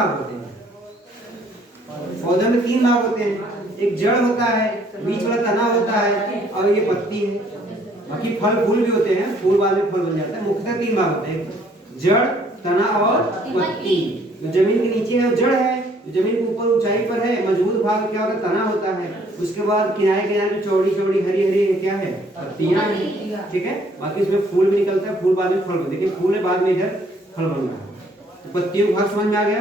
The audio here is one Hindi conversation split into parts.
भाग होते हैं, पौधे में 3 भाग होते हैं, एक जड़ होता है, बीच वाला तना होता है और ये पत्ती है। बाकी फल फूल भी होते हैं, फूल बाद में फल बन जाता है। मुख्यतः 3 भाग होते हैं, जड़, तना और पत्ती। जो जमीन के नीचे है वो जड़ है, जो जमीन के ऊपर ऊंचाई पर है मजबूत भाग क्या होता है, तना होता है। उसके बाद किनारे किनारे चौड़ी चौड़ी हरी हरी क्या है, पत्तियां हैं, ठीक है। बाकी उसमें फूल भी निकलता है, फूल बाद में फल बनता है। देखिए फूल है, बाद में इधर फल बन रहा है। तो पत्तियों का भाग समझ में आ गया।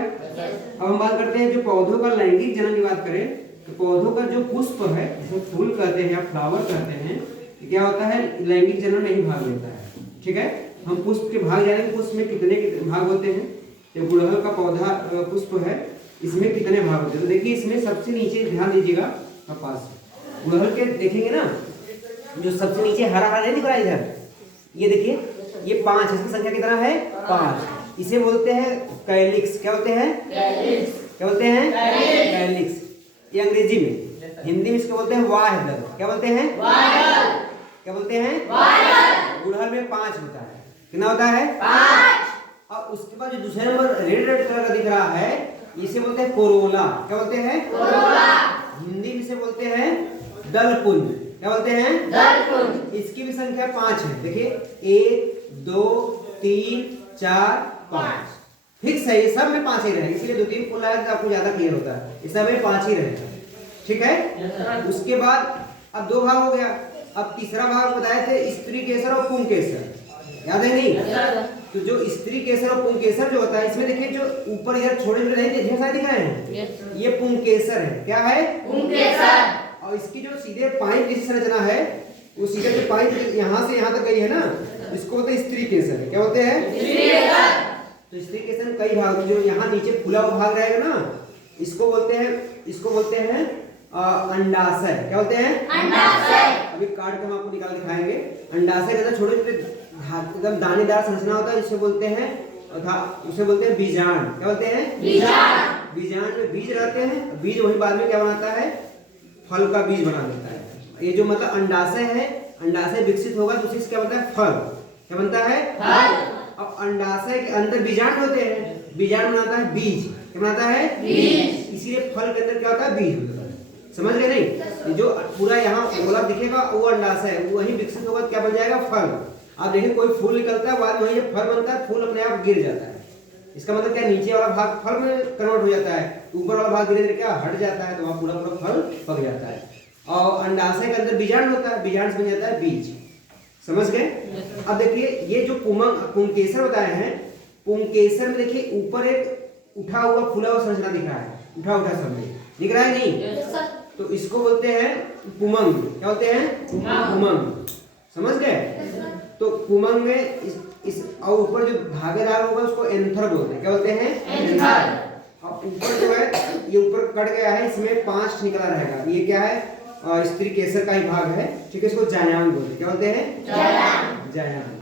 अब हम बात करते हैं जो पौधों का लैंगिक जनन की बात करें तो पौधों का जो पुष्प है, जिसे फूल कहते हैं या फ्लावर कहते हैं, क्या होता है, लैंगिक जनन में ही भाग लेता है, ठीक है। हम पुष्प के भाग जानेंगे, पुष्प में कितने भाग होते हैं। तो गुड़हल का पौधा पुष्प है, इसमें कितने भाग होते हैं। तो देखिए इसमें सबसे नीचे ध्यान दीजिएगा, कपास गुड़हल के देखेंगे ना, जो सबसे नीचे हरा हरा नहीं दिख रहा इधर, ये देखिए ये 5, इसकी संख्या कितना है, 5। इसे बोलते हैं कैलिक्स। क्या बोलते हैं, क्या बोलते हैं, कैलिक्स। ये अंग्रेजी में, हिंदी में इसको बोलते हैं वाह्यदल। क्या बोलते हैं, क्या बोलते हैं, गुड़हल में 5 होता है। कितना होता है, 5। और उसके बाद जो दूसरे नंबर रेड रेड कलर का दिख रहा है, इसे बोलते हैं कोरोला। क्या बोलते हैं, कोरोला। हिंदी में इसे बोलते हैं दलपुंज। क्या बोलते हैं, दलपुंज। इसकी भी संख्या 5 है। देखिए 1 2 3 4 5 फिक्स है, ये सब में 5 ही रहेगा, इसलिए 2-3 फूल आए तो आपको ज्यादा क्लियर होता है। इस सब में 5 ही रहेगा, ठीक है। उसके बाद अब 2 भाग हो गया। अब तीसरा भाग बताए थे स्त्री केसर और पुंकेसर, याद है नहीं? तो जो स्त्री केसर और पुंकेसर जो होता है, इसमें देखिए जो ऊपर इधर छोटे छोटे नहीं ढेर सारे दिख रहे हैं, ये पुंकेसर है। क्या है, पुंकेसर। और इसकी जो सीधे पाइप जैसी संरचना है, वो सीधे जो पाइप यहाँ से यहाँ तक गई है ना, इसको बोलते हैं स्त्री केसर। क्या बोलते हैं, स्त्री केसर। तो स्त्री केसर कई भाग, जो यहाँ नीचे फूला हुआ भाग रहेगा ना, इसको बोलते हैं अंडाशय। क्या बोलते हैं, अंडाशय। अभी काट के हम आपको निकाल दिखाएंगे। अंडाशय जैसा छोटे छोटे एकदम दानेदार संरचना होता है, जिसे बोलते हैं बीजांड। क्या बोलते हैं, बीजांड। बीजांड में बीज रहते हैं, बीज वही बाद में क्या बनाता है, फल का बीज बना देता है। ये जो मतलब अंडाशय है, अंडाशय विकसित होगा तो उससे क्या बनता है, फल। क्या बनता है, फल। अब अंडाशय के अंदर बीजांड होते हैं, बीजांड बनाता है बीज। क्या बनाता है, बीज। इसीलिए फल के अंदर क्या होता है, बीज होता है। समझ गए नहीं? जो पूरा यहाँ गोला दिखेगा वो अंडाशय है, वही विकसित होगा क्या बन जाएगा, फल। आप देखिए कोई फूल निकलता है, बाद में वही फल बनता है, फूल अपने आप गिर जाता है। इसका मतलब क्या, नीचे वाला भाग फल में कन्वर्ट हो जाता है, ऊपर वाला भाग धीरे धीरे क्या हट जाता है, तो वहाँ पूरा पूरा फल पक जाता है। और अंडाशय के अंदर बीजांड होता है, बीजांड से बन जाता है बीज। समझ गए? अब देखिए ये जो पुंकेसर बताए हैं, पुंकेसर में देखिए ऊपर एक उठा हुआ फूला हुआ संरचना दिख रहा है, उठा सब दिख रहा है नहीं? तो इसको बोलते हैं पुमंग। क्या बोलते हैं, पुमंग। समझ गए? तो पुमंग में इस और ऊपर जो धागेदार होगा उसको एंथर बोलते हैं। क्या बोलते हैं, एंथर। और ऊपर जो है ये ऊपर कट गया है, इसमें 5 निकला रहेगा, ये क्या है, स्त्री केसर का ही भाग है, ठीक है। इसको जायान बोलते हैं। क्या बोलते हैं, जायान।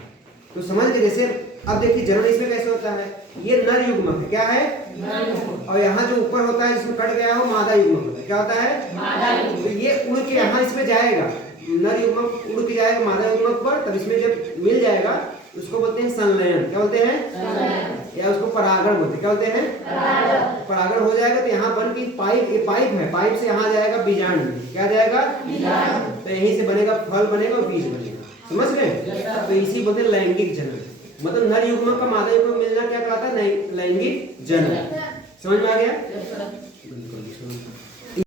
तो समझ गए? जैसे अब देखिए जनन इसमें कैसे होता है, ये नर युग्मक है। क्या है, और यहाँ जो ऊपर होता है जिसमें कट गया हो, मादा युग्मक होता है। क्या होता है, मादा युग्मक। तो ये उड़ के यहाँ इसमें जाएगा, नर युग्मक उड़ के जाएगा मादा युग्मक पर, तब इसमें जब मिल जाएगा उसको बोलते हैं संलयन। क्या बोलते हैं, या उसको परागण बोलते हैं। क्या बोलते हैं, परागण हो जाएगा तो यहाँ बन की पाइप, ये पाइप है, पाइप से यहाँ जाएगा बीजांड में। क्या जाएगा, बीजांड। तो यहीं से बनेगा फल, बनेगा और बीज बनेगा। समझ गए? तो इसी बोलते हैं लैंगिक जनन, मतलब नर युग्मक का मादा युग्मक मिलना क्या कहलाता है, लैंगिक जनन। समझ में आ गया? बिल्कुल।